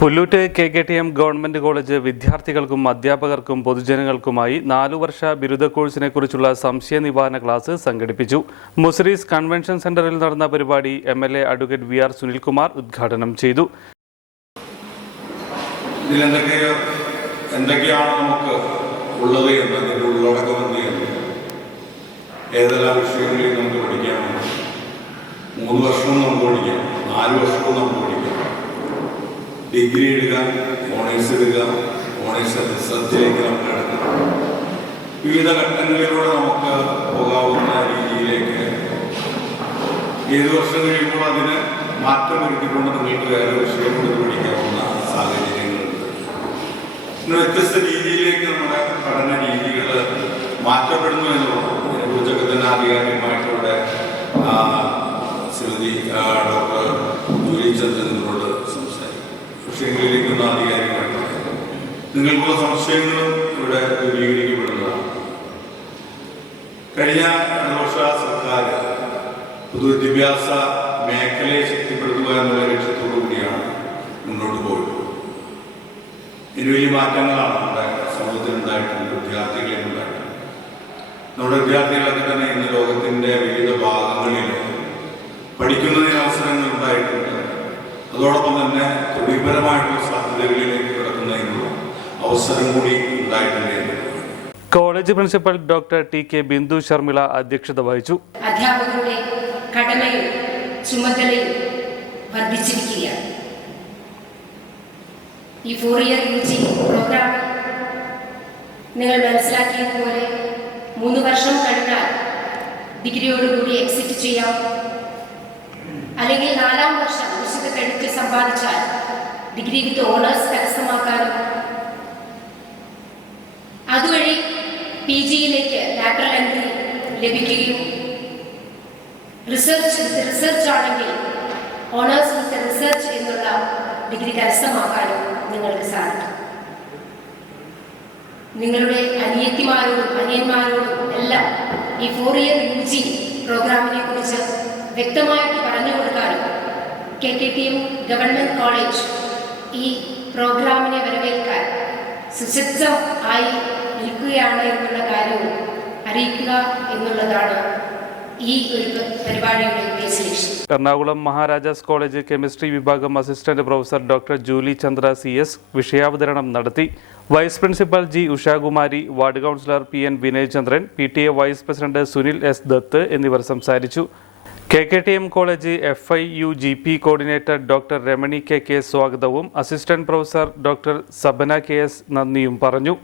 Pullut K K T M government college വിദ്യാർത്ഥികൾക്കും അധ്യാപകർക്കും പൊതുജനങ്ങൾക്കുമായി നാലു വർഷ ബിരുദ കോഴ്സിനെ കുറിച്ചുള്ള സംശയ നിവാരണ ക്ലാസ് സംഘടിപ്പിച്ചു. മുസ്രീസ് കൺവെൻഷൻ സെന്ററിൽ നടന്ന പരിപാടി M L A advocate V R Sunilkumar ഉദ്ഘാടനം ചെയ്തു. നമുക്ക് ഏതെല്ലാം വിഷയങ്ങളിൽ നമുക്ക് പഠിക്കാം? മൂന്ന് വർഷവും നമുക്ക് പഠിക്കാം നാല് വർഷവും നമുക്ക് പഠിക്കാം. ഡിഗ്രി എടുക്കുക ഓണേഴ്സ് എടുക്കുക ഓണേഴ്സ് റിസർച്ചിലേക്ക് നമുക്ക് കിടക്കാം. വിവിധ ഘട്ടങ്ങളിലൂടെ നമുക്ക് പോകാവുന്ന രീതിയിലേക്ക് ഏത് വർഷം കഴിയുമ്പോൾ അതിന് മാറ്റം വരുത്തിക്കൊണ്ട് നിങ്ങൾക്ക് വേറെ വിഷയം പഠിക്കാവുന്ന സാഹചര്യങ്ങളുണ്ട്. വ്യത്യസ്ത രീതിയിലേക്ക് നമ്മുടെ പഠന രീതികൾ മാറ്റപ്പെടുന്നു എന്നുള്ളത് ഇതിനെക്കുറിച്ചൊക്കെ തന്നെ ആധികാരികമായിട്ടിവിടെ ആ, ശ്രീമതി ഡോക്ടർ ജൂലി ചന്ദ്രനോട് നിങ്ങൾക്കുള്ള സംശയങ്ങളും ഇവിടെ ദൂരീകരിക്കപ്പെടുന്നതാണ് കഴിഞ്ഞ ഇടതുപക്ഷ സർക്കാർ പൊതുവിദ്യാഭ്യാസ മേഖലയെ ശക്തിപ്പെടുത്തുക എന്നുള്ള ലക്ഷ്യത്തോടു കൂടിയാണ് മുന്നോട്ട് പോയിട്ടുള്ളത് ഇതിന് വലിയ മാറ്റങ്ങളാണ് നമ്മുടെ സമൂഹത്തിൽ ഉണ്ടായിട്ടുണ്ട് വിദ്യാർത്ഥികളിൽ ഉണ്ടായിട്ടുണ്ട് നമ്മുടെ വിദ്യാർത്ഥികളൊക്കെ തന്നെ ഇന്ന് ലോകത്തിന്റെ വിവിധ ഭാഗങ്ങളിൽ പഠിക്കുന്നതിന് അവസരങ്ങൾ ഉണ്ടായിട്ടുണ്ട്. അതോടൊപ്പം തന്നെ തൊഴിൽപരമായിട്ടുള്ള സാധ്യതകളിലേക്ക് കിടക്കുന്നതിനുള്ള അവസരം കൂടി ഉണ്ടായിട്ടുണ്ട് college principal doctor T K Bindu Sharmila അധ്യക്ഷത വഹിച്ചു. അധ്യാപകരുടെ കടമയും ചുമതലയും വർദ്ധിച്ചിരിക്കുകയാണ്. ഈ four year U G programme നിങ്ങൾ മനസ്സിലാക്കിയതുപോലെ മൂന്ന് വർഷം കഴിഞ്ഞാൽ ഡിഗ്രിയോടുകൂടി എക്സിറ്റ് ചെയ്യാം. അല്ലെങ്കിൽ നാലാം വർഷം വിശുദ്ധ കഴിച്ച് സമ്പാദിച്ചാൽ ഡിഗ്രി വിത്ത് ഓണേഴ്സ് കരസ്ഥമാക്കാനും പി ജിയിലേക്ക് ലാറ്ററൽ എൻട്രി ലഭിക്കുകയും റിസർച്ച് വിത്ത് റിസർച്ച് ആണെങ്കിൽ ഓണേഴ്സ് വിത്ത് റിസർച്ച് എന്നുള്ള ഡിഗ്രി കരസ്ഥമാക്കാനും നിങ്ങൾക്ക് സാധിക്കും. നിങ്ങളുടെ അനിയത്തിമാരോടും അനിയന്മാരോടും എല്ലാം ഈ ഫോർ ഇയർ യു ജി പ്രോഗ്രാമിനെ കുറിച്ച് വ്യക്തമായിട്ട് പറഞ്ഞു കൊടുക്കാനും K K T M government college ഈ പ്രോഗ്രാമിനെ വരവേൽക്കാൻ സുസജ്ജം ആയി നിൽക്കുകയാണ് എന്നുള്ള കാര്യവും അറിയിക്കുക എന്നുള്ളതാണ് ഈ ഒരു പരിപാടിയുടെ ഉദ്ദേശലക്ഷ്യം എറണാകുളം മഹാരാജാസ് കോളേജ് കെമിസ്ട്രി വിഭാഗം assistant professor doctor Julie Chandra C S വിഷയാവതരണം നടത്തി. Vice principal G Ushakumari ward councillor P N Vinayachandran P T A vice president Sunil S Dutt എന്നിവർ സംസാരിച്ചു. K K T M college F I U G P coordinator doctor Ramani K K സ്വാഗതവും assistant professor doctor Sabana K S നന്ദിയും പറഞ്ഞു.